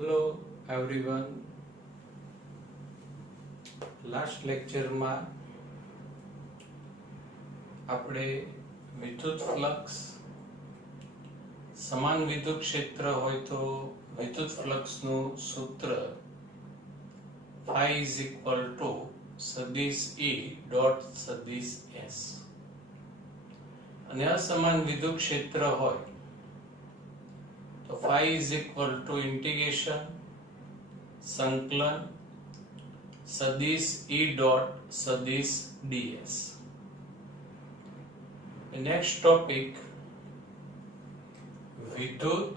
Hello everyone. Last લેક્ચરમાં આપણે વિદ્યુત ફ્લક્સ, સમાન વિદ્યુત ક્ષેત્ર હોય તો વિદ્યુત ફ્લક્સનું સૂત્ર phi is equal to સદિશ E ડોટ સદિશ S અને અસમાન વિદ્યુત ક્ષેત્ર હોય તો phi is equal to integration સંકલન સદિશ E dot સદિશ ds. The next topic, વિદ્યુત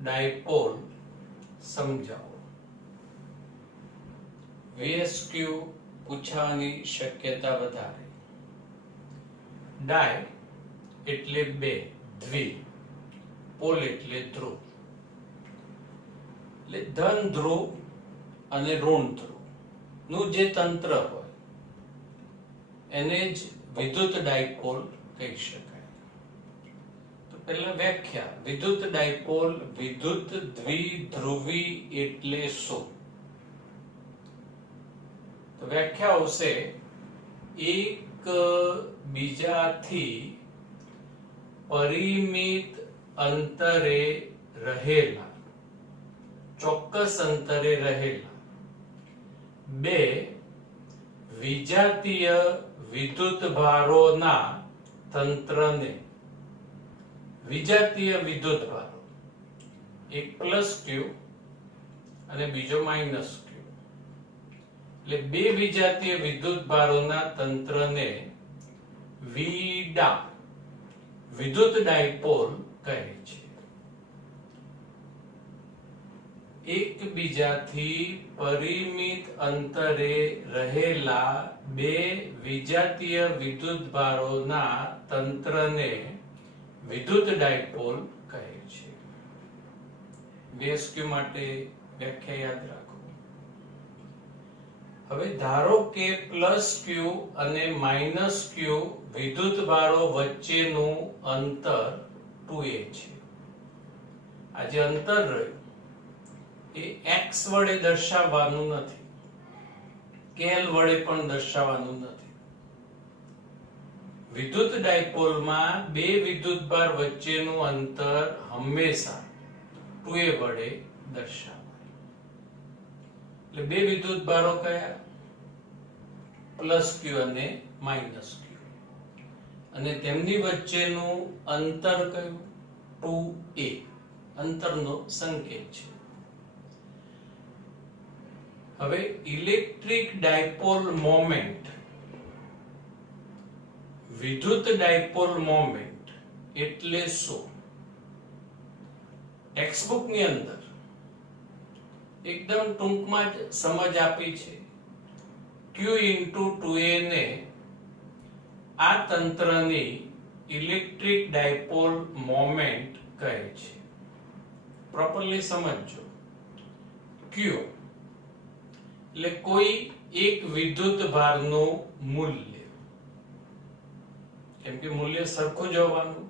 ડાયપોલ સમજાવો. VSQ પૂછવાની શક્યતા વધારે. ડાય એટલે બે, દ્વિ, પોલ એટલે ધ્રુવ. એટલે ધન ધ્રુવ અને ઋણ ધ્રુવ નું જે તંત્ર હોય એને જ વિદ્યુત ડાયપોલ કહી શકાય. તો પહેલા વ્યાખ્યા. વિદ્યુત ડાયપોલ, વિદ્યુત દ્વિધ્રુવી એટલે શું? તો વ્યાખ્યા આવશે એક બીજાથી પરિમિત અંતરે રહેલા, ચોક્કસ અંતરે રહેલા બે વિજાતીય વિદ્યુતભારોના તંત્રને, વિજાતીય વિદ્યુતભારો, એક પ્લસ ક્યુ અને બીજો માઇનસ ક્યુ, એટલે બે વિજાતીય વિદ્યુતભારોના તંત્રને વિડા, વિદ્યુત ડાયપોલ કહે છે. એકબીજાથી પરિમિત અંતરે રહેલા બે વિજાતીય વિદ્યુતભારોના તંત્રને વિદ્યુત ડાયપોલ કહે છે. VSQ માટે વ્યાખ્યા યાદ રાખો. હવે ધારો કે પ્લસ ક્યુ અને માઇનસ ક્યુ વિદ્યુતભારો વચ્ચેનું અંતર 2a છે. આ જે અંતર રહ્યું એ x વડે દર્શાવવાનું નથી, કેલ વડે પણ દર્શાવવાનું નથી. વિદ્યુત ડાયપોલમાં બે વિદ્યુતભાર વચ્ચેનું અંતર હંમેશા 2a વડે દર્શાવાય. એટલે બે વિદ્યુતભારો કયા? પ્લસ ક્યુ અને માઇનસ ક્યુ, અને તેમની વચ્ચેનું અંતર કયું? 2a. અંતરનો સંકેત છે. હવે ઇલેક્ટ્રિક ડાયપોલ મોમેન્ટ, વિદ્યુત ડાયપોલ મોમેન્ટ એટલે શું? ટેક્સ્ટબુક ની અંદર એકદમ ટૂંકમાં જ સમજ આપી છે. Q into 2a ને આ તંત્રની ઇલેક્ટ્રિક ડાયપોલ મોમેન્ટ કહે છે. પ્રોપરલી સમજજો. Q એટલે કોઈ એક વિદ્યુતભારનું મૂલ્ય, કેમ કે મૂલ્ય સરખું જ હોવાનું,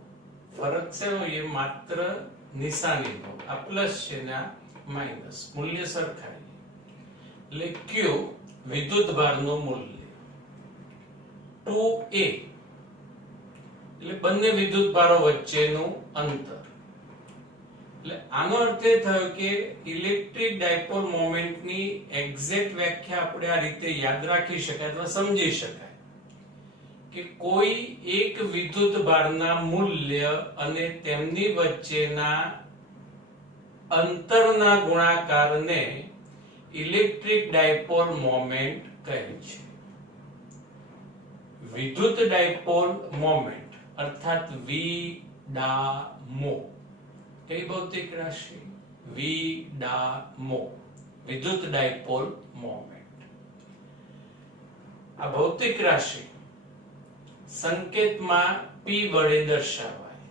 ફરક છે એ માત્ર નિશાનીનો. આ પ્લસ છે ને આ માઇનસ, મૂલ્ય સરખાય. એટલે Q વિદ્યુતભારનું મૂલ્ય, 2a એટલે બંને વિદ્યુતભારો વચ્ચેનું અંતર. એટલે આનો અર્થ એ થયો કે ઇલેક્ટ્રિક ડાયપોલ મોમેન્ટની એક્ઝેક્ટ વ્યાખ્યા આપણે આ રીતે યાદ રાખી શકાય અથવા સમજી શકાય કે કોઈ એક વિદ્યુતભારના મૂલ્ય અને તેમની વચ્ચેના અંતરના ગુણાકારને ઇલેક્ટ્રિક ડાયપોલ મોમેન્ટ કહે છે. વિદ્યુત ડાયપોલ મોમેન્ટ અર્થાત વિડામો કઈ ભૌતિક રાશિ? વિડામો, વિદ્યુત ડાયપોલ મોમેન્ટ. આ ભૌતિક રાશિ સંકેતમાં p વડે દર્શાવાય.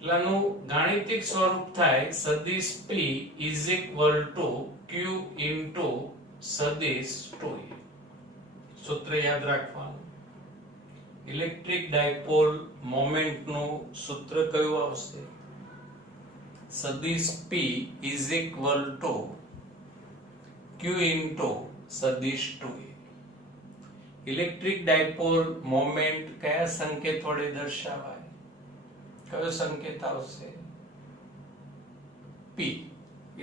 એટલાનું ગાણિતિક સ્વરૂપ થાય સદિશ p is equal to q into સદિશ 2a. સૂત્ર યાદ રાખવાનું. ઇલેક્ટ્રિક ડાયપોલ મોમેન્ટ નું સૂત્ર કયું આવશે? સદિશ P is equal to Q into સદિશ 2a. ઇલેક્ટ્રિક ડાયપોલ મોમેન્ટ કયા સંકેત વડે દર્શાવાય? કયો સંકેત આવશે? P.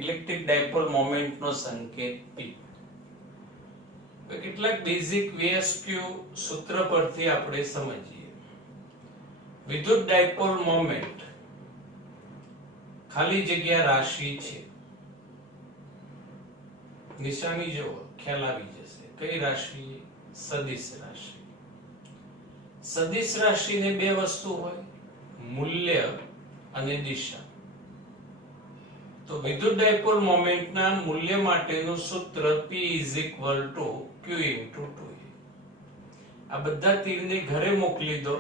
ઇલેક્ટ્રિક ડાયપોલ મોમેન્ટ નો સંકેત P. કેટલાક બેઝિક VSQ સૂત્ર પરથી આપણે સમજીએ. વિદ્યુત ડાયપોલ મોમેન્ટ ખાલી જગ્યા રાશિ છે. નિશાની જો ખ્યાલ આવી જશે. કઈ રાશિ? સદિશ રાશિ. સદિશ રાશિને બે વસ્તુ હોય, મૂલ્ય અને દિશા. તો વિદ્યુત ડાયપોલ મોમેન્ટના મૂલ્ય માટેનું સૂત્ર P is equal to Q into 2a. આ બધા તીરને ઘરે મોકલી દો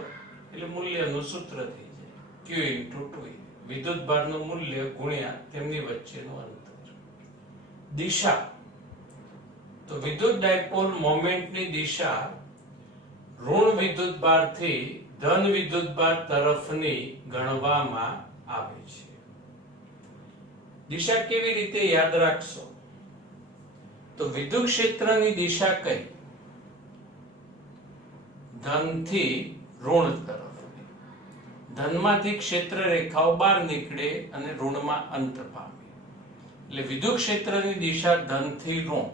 એટલે મૂલ્યનું સૂત્ર થઈ જાય Q into 2a. વિદ્યુત ભારનું મૂલ્ય ગુણ્યા તેમની વચ્ચેનું અંતર. દિશા, તો વિદ્યુત ડાયપોલ મોમેન્ટની દિશા ઋણ વિદ્યુત ભારથી ધન વિદ્યુત ભાર તરફની ગણવામાં આવે છે. દિશા કેવી રીતે યાદ રાખશો? તો વિદ્યુત ક્ષેત્રની દિશા કઈ? ધનથી ઋણ તરફ. ધનમાંથી ક્ષેત્ર રેખાઓ બહાર નીકળે અને ઋણમાં અંત પામે. એટલે વિદ્યુત ક્ષેત્રની દિશા ધનથી ઋણ.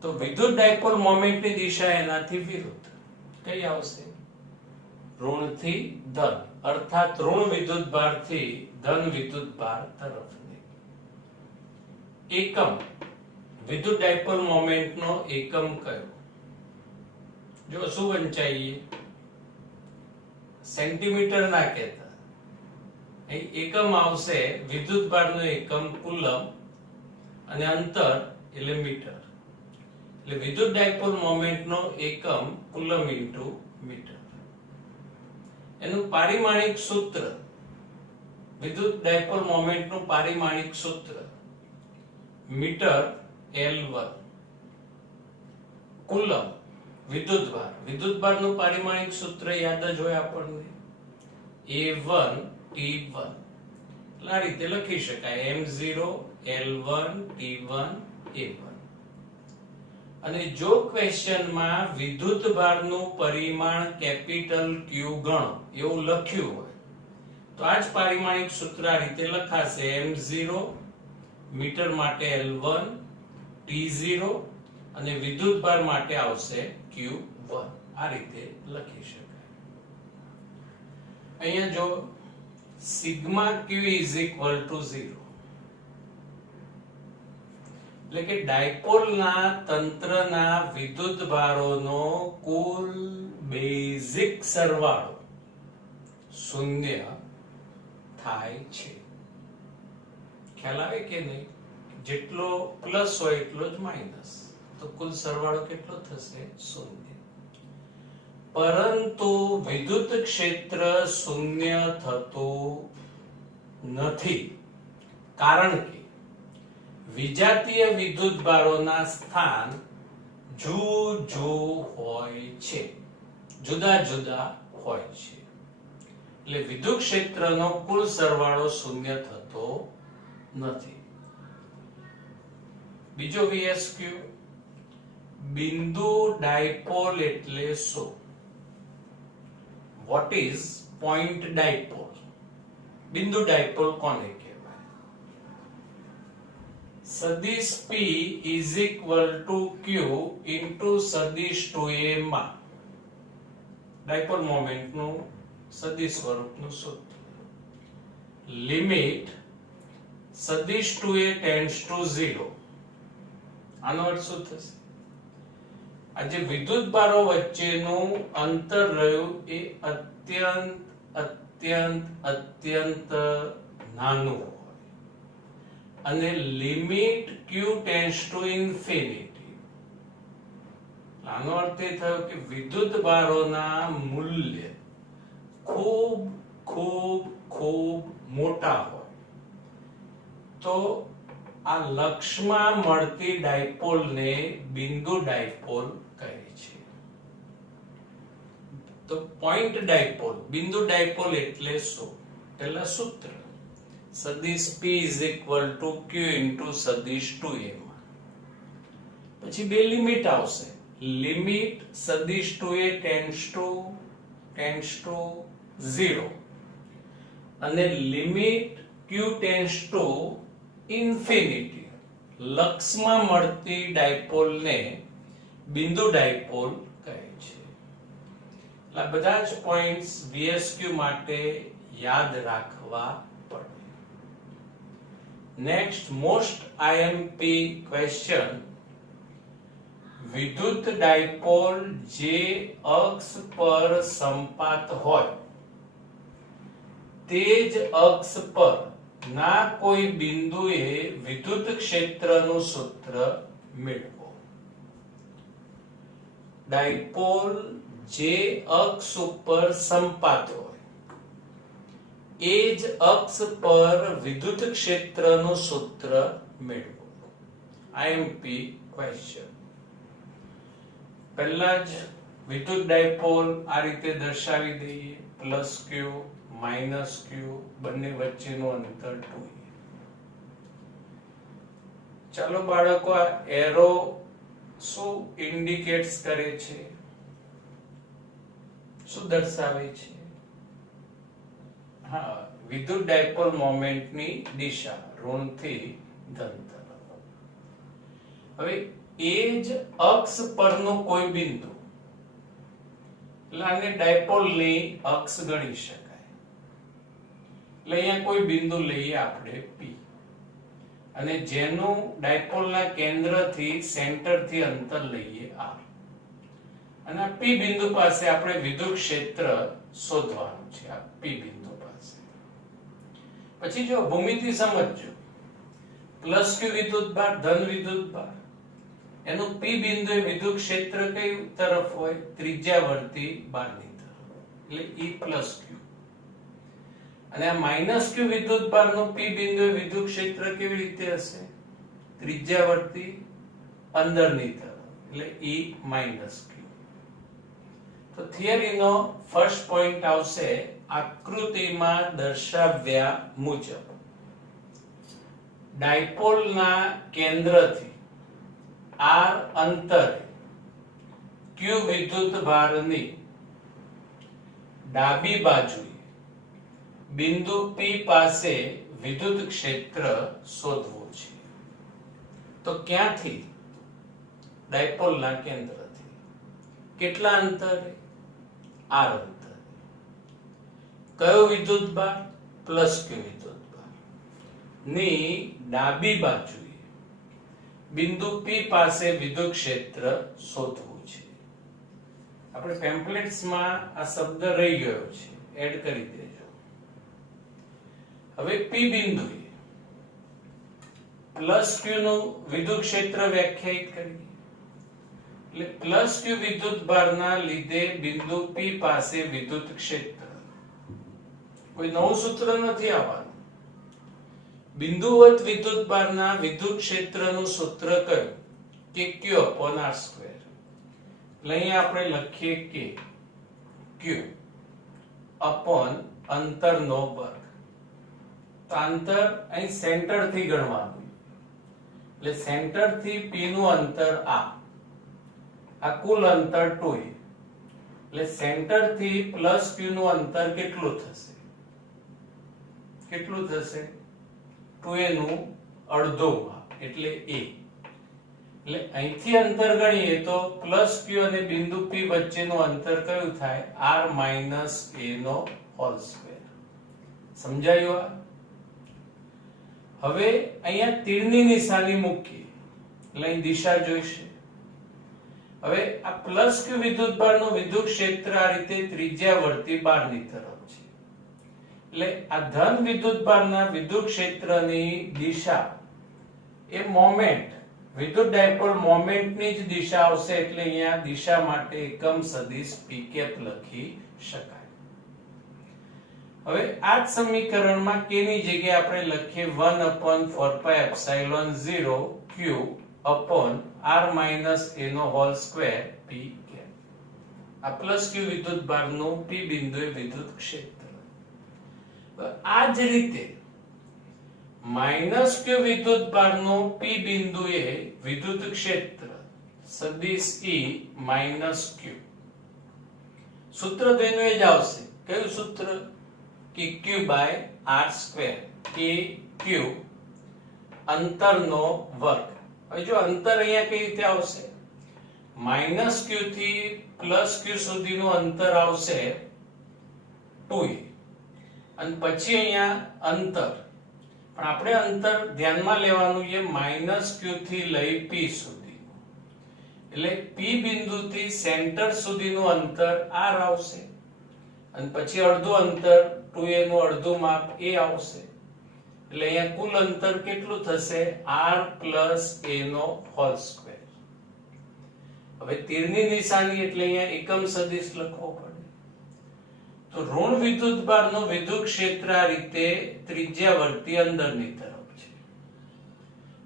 તો વિદ્યુત ડાયપોલ મોમેન્ટની દિશા એનાથી વિરુદ્ધ. કઈ આવશે? ઋણથી ધન, અર્થાત ઋણ વિદ્યુત ભારથી ધન વિદ્યુત ભાર તરફની. એકમ, વિદ્યુત ડાયપોલ મોમેન્ટનો એકમ કયો? જો શું વંચાઈએ? સેન્ટીમીટર ના કહેતા, અહીં એકમ આવશે. વિદ્યુત ભારનો એકમ કુલમ અને અંતર એટલે મીટર. એટલે વિદ્યુત ડાયપોલ મોમેન્ટનો એકમ કુલમ ઇન્ટુ મીટર. એનું પારિમાણિક સૂત્ર, વિદ્યુત ડાયપોલ મોમેન્ટનું પારિમાણિક સૂત્ર મીટર L1. કુલમ વિદ્યુતભાર, વિદ્યુતભારનું પારિમાણિક સૂત્ર યાદ જ હોય આપણને, A1 T1. આ રીતે લખી શકાય M0 L1 T1 A1. અને જો ક્વેશ્ચનમાં વિદ્યુતભારનું પરિમાણ કેપિટલ Q ગણો એવું લખ્યું હોય તો આ જ પારિમાણિક સૂત્ર આ રીતે લખાશે. M0 મીટર માટે L1 T0 અને વિદ્યુતભાર માટે આવશે Q1. આ રીતે લખી શકાય. અહીંયા જો sigma Q is equal to 0. એટલે કે ડાયપોલના તંત્રના વિદ્યુતભારોનો કુલ બેઝિક સરવાળો શૂન્ય થાય છે. ખ્યાલ આવે કે નહીં? જેટલો પ્લસ હોય એટલો જ માઇનસ, તો કુલ સરવાળો કેટલો થશે? શૂન્ય. પરંતુ વિદ્યુત ક્ષેત્ર શૂન્ય થતું નથી, કારણ કે વિજાતીય વિદ્યુતભારોના સ્થાન જુદા હોય છે, જુદા જુદા હોય છે. એટલે વિદ્યુત ક્ષેત્રનો કુલ સરવાળો શૂન્ય થતો નથી. બીજો VSQ, બિંદુ ડાયપોલ એટલે શું? What is point dipole? બિંદુ ડાયપોલ કોને કહેવાય? સદિશ P is equal to Q into સદિશ 2a માં ડાયપોલ મોમેન્ટનું સદિશ સ્વરૂપનું સૂત્ર. લિમિટ સદિશ 2a tends to 0. આનો અર્થ શું થશે? આ જે વિદ્યુતભારો વચ્ચેનું અંતર રહ્યું એ અત્યંત અત્યંત અત્યંત નાનું હોય અને limit Q tends to infinity. આનો અર્થ એ થયો કે વિદ્યુતભારોના મૂલ્ય ખૂબ ખૂબ ખૂબ મોટા હોય તો આ લક્ષમાં મળતી ડાયપોલને બિંદુ ડાયપોલ કહે છે. તો પોઈન્ટ ડાયપોલ, બિંદુ ડાયપોલ એટલે શું? પહેલા સૂત્ર સદિશ p is equal to q into સદિશ 2a માં પછી બે લિમિટ આવશે લિમિટ સદિશ 2a tends to 0 અને limit q tends to infinity લક્ષમાં મળતી ડાયપોલ ને બિંદુ ડાયપોલ કહે છે આ બધા જ પોઈન્ટ્સ VSQ માટે યાદ રાખવા પડે નેક્સ્ટ મોસ્ટ IMP ક્વેશ્ચન વિદ્યુત ડાયપોલ જે અક્ષ પર સંપાત હોય તે જ અક્ષ પર ના કોઈ બિંદુએ વિદ્યુત ક્ષેત્રનું સૂત્ર મેળવો ડાયપોલ જે અક્ષ ઉપર સંપાત હોય એ જ અક્ષ પર વિદ્યુત ક્ષેત્રનું સૂત્ર મેળવો IMP ક્વેશ્ચન પહેલા જ વિદ્યુત ડાયપોલ આ રીતે દર્શાવી દઈએ પ્લસ ક્યુ માઇનસ ક્યુ બંને વચ્ચેનું અંતર 2 ચાલો બાળકો આ એરો શું ઇન્ડિકેટ્સ કરે છે શું દર્શાવે છે હા વિદ્યુત ડાયપોલ મોમેન્ટની દિશા ઋણથી ધન તરફ હવે એ જ અક્ષ પરનું કોઈ બિંદુ એટલે આને ડાયપોલની અક્ષ ગણી શકાય એટલે અહીંયા કોઈ બિંદુ લઈએ આપણે P અને જેનું ડાયપોલના કેન્દ્રથી સેન્ટરથી અંતર લઈએ R અને આ P બિંદુ પાસે આપણે વિદ્યુત ક્ષેત્ર શોધવાનું છે આ P બિંદુ પાસે પછી જો ભૂમિતિ સમજજો પ્લસ Q વિદ્યુતભાર ધન વિદ્યુતભાર એનું P બિંદુએ વિદ્યુત ક્ષેત્ર કઈ તરફ હોય ત્રિજ્યાવર્તી બારની તરફ એટલે E પ્લસ Q અને આ માઇનસ Q વિદ્યુતભારનું P બિંદુએ વિદ્યુત ક્ષેત્ર કેવી રીતે હશે ત્રિજ્યાવર્તી અંદરની તરફ એટલે E માઇનસ Q તો થિયરીનો ફર્સ્ટ પોઈન્ટ આવશે આકૃતિમાં દર્શાવ્યા મુજબ ડાયપોલના કેન્દ્રથી R અંતરે Q વિદ્યુતભારની ડાબી બાજુએ બિંદુ P પાસે વિદ્યુત ક્ષેત્ર શોધવું છે તો ક્યાંથી ડાયપોલના કેન્દ્રથી કેટલા અંતરે R અંતરે કયો વિદ્યુતભાર પ્લસ Q વિદ્યુતભાર ની ડાબી બાજુએ બિંદુ P પાસે વિદ્યુત ક્ષેત્ર શોધવું છે આપણે પેમ્પલેટ્સમાં આ શબ્દ રહી ગયો છે એડ કરી દેજો હવે P બિંદુએ પ્લસ Q નું વિદ્યુત ક્ષેત્ર વ્યાખ્યાયિત કરીએ એટલે પ્લસ Q વિદ્યુતભારના લીધે બિંદુ P પાસે વિદ્યુત ક્ષેત્ર કોઈ નવું સૂત્ર નથી આવવાનું બિંદુવત વિદ્યુતભારના વિદ્યુત ક્ષેત્રનું સૂત્ર કયું કે Q upon R સ્ક્વેર એટલે અહીંયા આપણે લખીએ કે Q upon અંતરનો વર્ગ તો અંતર અહીં સેન્ટર થી ગણવાનું એટલે સેન્ટર થી P નું અંતર આ કુલ અંતર 2a એટલે સેન્ટર થી પ્લસ Q નું અંતર કેટલું થશે 2a નું અડધો ભાગ એટલે a એટલે અહીંથી અંતર ગણીએ તો પ્લસ Q અને બિંદુ P વચ્ચેનું અંતર કયું થાય R માઈનસ a નો હોલ સ્ક્વેર સમજાયું હવે અહીંયા તીરની નિશાની મૂકીએ એટલે અહીં દિશા જોઈશે હવે આ પ્લસ Q વિદ્યુતભારનું વિદ્યુત ક્ષેત્ર આ રીતે ત્રિજ્યાવર્તી બારની તરફ છે એટલે આ ધન વિદ્યુતભારના વિદ્યુત ક્ષેત્રની દિશા એ મોમેન્ટ વિદ્યુત ડાયપોલ મોમેન્ટની જ દિશા આવશે એટલે અહીંયા દિશા માટે એકમ સદિશ p કેપ લખી શકાય હવે આ જ સમીકરણમાં k ની જગ્યાએ આપણે લખીએ 1/4πε0 q upon r minus a નો હોલ સ્ક્વેર p કેપ આ પ્લસ q વિદ્યુતભારનું p બિંદુએ વિદ્યુત ક્ષેત્ર આ જ રીતે માઇનસ ક્યુ વિદ્યુતભારનું પી બિંદુએ વિદ્યુત ક્ષેત્ર સદિશ E માઇનસ ક્યુ. સૂત્ર તો એનું એ જ આવશે. કયું સૂત્ર? કે Q બાય R સ્ક્વેર, કે Q અંતરનો વર્ગ. હવે જો અંતર અહીંયા કઈ રીતે આવશે? માઇનસ Q થી પ્લસ Q સુધીનું અંતર આવશે 2a, અને પછી અહીંયા અંતર, પણ આપણે અંતર ધ્યાનમાં લેવાનું છે માઇનસ Q થી લઈ P સુધી. એટલે P બિંદુથી સેન્ટર સુધીનું અંતર R આવશે, અને પછી અડધું અંતર 2a નું અડધું માપ a આવશે. એટલે અહીંયા કુલ અંતર કેટલું થશે? R પ્લસ a નો હોલ સ્ક્વેર. હવે તીરની નિશાની એટલે અહીંયા એકમ સદિશ લખવો પડે. તો ઋણ વિદ્યુતભારનો વિદ્યુત ક્ષેત્ર આ રીતે ત્રિજ્યાવર્તી અંદરની તરફ છે,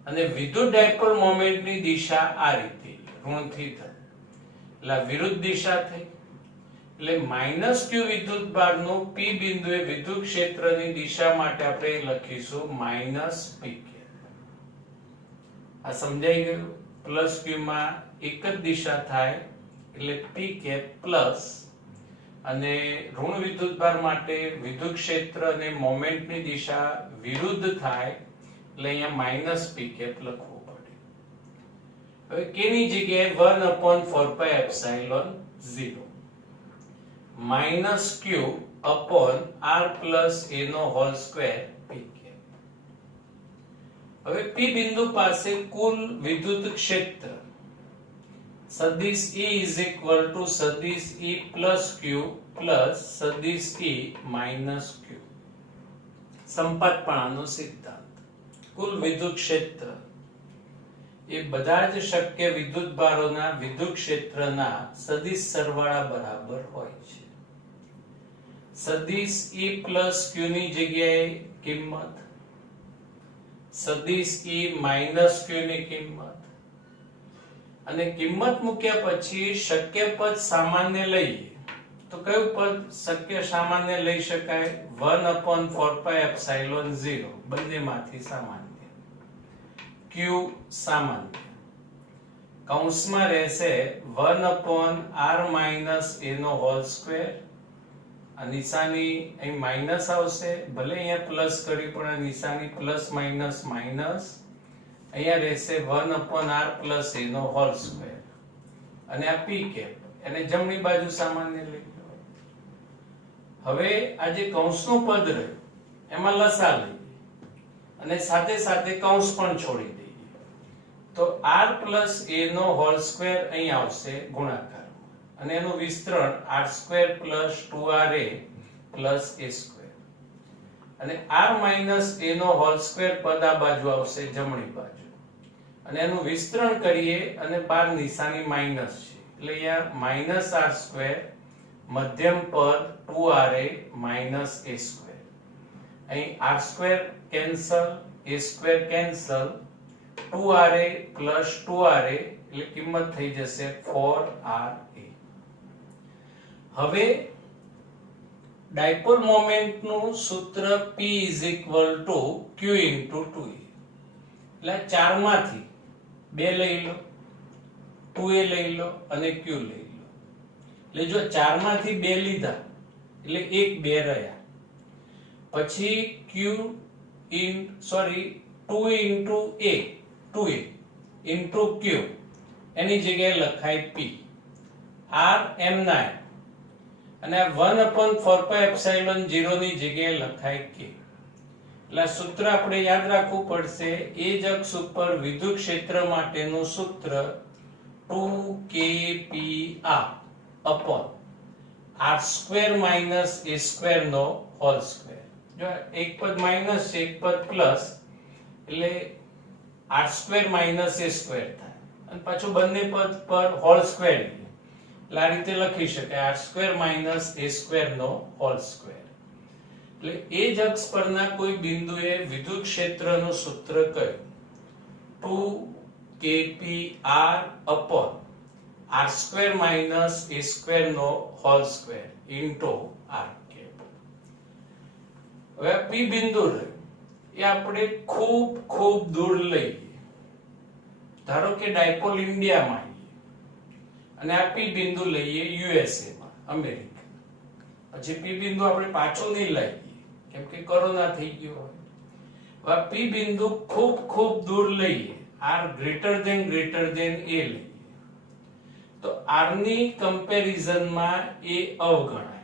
અને વિદ્યુત ડાયપોલ મોમેન્ટની દિશા આ રીતે ઋણથી થાય, એટલે વિરુદ્ધ દિશા થઈ. એટલે માઇનસ ક્યુ વિદ્યુતભારનું પી બિંદુએ વિદ્યુત ક્ષેત્રની દિશા માટે આપણે લખીશું માઇનસ પી કેપ. આ સમજાઈ ગયું? પ્લસ ક્યુ માં એક જ દિશા થાય એટલે પી કેપ પ્લસ, અને ઋણ વિદ્યુતભાર માટે વિદ્યુત ક્ષેત્ર અને મોમેન્ટની દિશા વિરુદ્ધ થાય એટલે અહીંયા માઇનસ પી કેપ લખવું પડે. હવે કે ની જગ્યાએ 1/4πε0 minus q upon R plus a નો હોલ સ્ક્વેર પી કેપ. હવે પી બિંદુ પાસે કુલ વિદ્યુત ક્ષેત્ર સદિશ E is equal to સદિશ E plus Q plus સદિશ E minus Q. સંપાતપણાનો સિદ્ધાંત. કુલ વિદ્યુત ક્ષેત્ર એ બધા જ શક્ય વિદ્યુતભારોના વિદ્યુત ક્ષેત્રના સદિશ સરવાળા બરાબર હોય છે. સદિશ E plus Q ની જગ્યાએ કિંમત, સદિશ E minus Q ની કિંમત, અને કિંમત મૂક્યા પછી શક્ય પદ સામાન્ય લઈએ તો કયું પદ શક્ય સામાન્ય લઈ શકાય? 1/4πε0 બંનેમાંથી સામાન્ય. Q સામાન્ય. કૌંસમાં રહેશે 1/r માઇનસ a નો હોલ સ્ક્વેર. આ નિશાની અહીં માઇનસ આવશે, ભલે અહીંયા પ્લસ કરી પણ આ નિશાની પ્લસ માઇનસ માઇનસ. અહીંયા રહેશે 1/r પ્લસ a નો હોલ સ્ક્વેર, અને આ પી કેપ એને જમણી બાજુ સામાન્ય લઈ લો. હવે આ જે કૌંસનું પદ રહ્યું એમાં લસા લઈએ, અને સાથે સાથે કૌંસ પણ છોડી દઈએ. તો r પ્લસ a નો હોલ સ્ક્વેર અહીં આવશે ગુણાકારમાં, અને એનું વિસ્તરણ r square plus 2ra plus a square, અને r માઇનસ a નો હોલ સ્ક્વેર પદ આ બાજુ આવશે જમણી બાજુ, અને એનું વિસ્તરણ કરીએ અને બાર નિશાની માઇનસ છે એટલે અહીંયા માઇનસ r સ્ક્વેર, મધ્યમ પદ 2ra માઇનસ a સ્ક્વેર. અહીં r square cancel, a square cancel, 2ra plus 2ra એટલે કિંમત થઈ જશે 4ra. હવે ડાયપોલ મોમેન્ટનું સૂત્ર P is equal to Q into 2a. એટલે ચાર માંથી બે લઈ લો, 2a લઈ લો અને Q લઈ લો. એટલે જો ચાર માંથી બે લીધા એટલે એક બે રહ્યા, પછી Q 2 into a 2a into Q એની જગ્યાએ લખાય P, R એમ ના, અને 1/4πε0 ની જગ્યાએ લખાય K. એટલે સૂત્ર આપણે યાદ રાખવું પડશે. એ જ અક્ષ ઉપર વિદ્યુત ક્ષેત્ર માટેનું સૂત્ર 2kPr upon r square minus a square નો હોલ સ્ક્વેર. જો એક પદ માઇનસ છે એક પદ પ્લસ એટલે r square minus a square થાય, અને પાછું બંને પદ પર હોલ સ્ક્વેર એટલે આ રીતે લખી શકાય r square minus a square નો હોલ સ્ક્વેર. એટલે એ જ અક્ષ પરના કોઈ બિંદુએ વિદ્યુત ક્ષેત્રનું સૂત્ર કયું? 2kPr upon r square minus a square નો whole square into r cap. હવે P બિંદુ રહ્યું એ આપણે ખૂબ ખૂબ દૂર લઈએ. ધારો કે ડાયપોલ ઇન્ડિયામાં અને આ પી બિંદુ લઈએ યુએસએ માં, અમેરિકા. પછી પી બિંદુ આપણે પાછું નહીં લઈએ કેમ કે કોરોના થઈ ગયો હોય. હવે પી બિંદુ ખૂબ ખૂબ દૂર લઈએ, આર ગ્રેટર ધેન એ લઈએ, તો આર ની કમ્પેરિઝનમાં એ અવગણાય.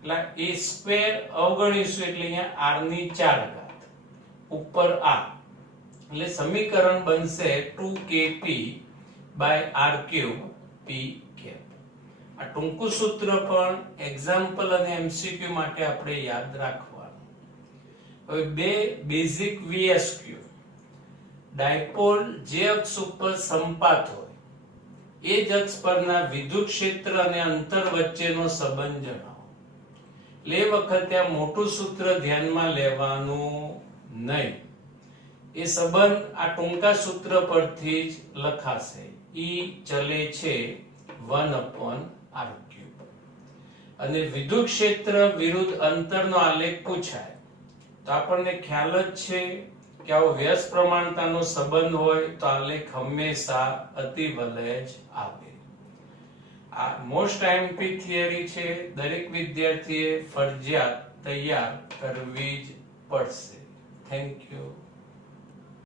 એટલે એ સ્ક્વેર અવગણીશું એટલે અહીંયા આર ની 4 ઘાત ઉપર આ, એટલે સમીકરણ બનશે 2kp r cube p cap. આ ટૂંકું સૂત્ર પણ એક્ઝામ્પલ અને એમસીક્યુ માટે આપણે યાદ રાખવાનું. હવે બે બેઝિક VSQ, ડાયપોલ જે અક્ષ ઉપર સંપાત હોય એ જ અક્ષ પરના વિદ્યુત ક્ષેત્ર અને અંતર વચ્ચેનો સંબંધ જણાવો. એટલે એ વખતે આ મોટું સૂત્ર ધ્યાનમાં લેવાનું નહીં. એ સંબંધ આ ટૂંકા સૂત્ર પરથી જ લખાશે. E ચલે છે 1/r3. અને વિદ્યુત ક્ષેત્ર વિરુદ્ધ અંતરનો આલેખ પૂછાય તો આપણને ખ્યાલ જ છે કે આવો વ્યસ્ત પ્રમાણતાનો સંબંધ હોય તો આલેખ હંમેશા અતિવલય જ આવે. આ મોસ્ટ આઈએમપી થિયરી છે, દરેક વિદ્યાર્થીએ ફરજિયાત તૈયાર કરવી જ પડશે. Thank you.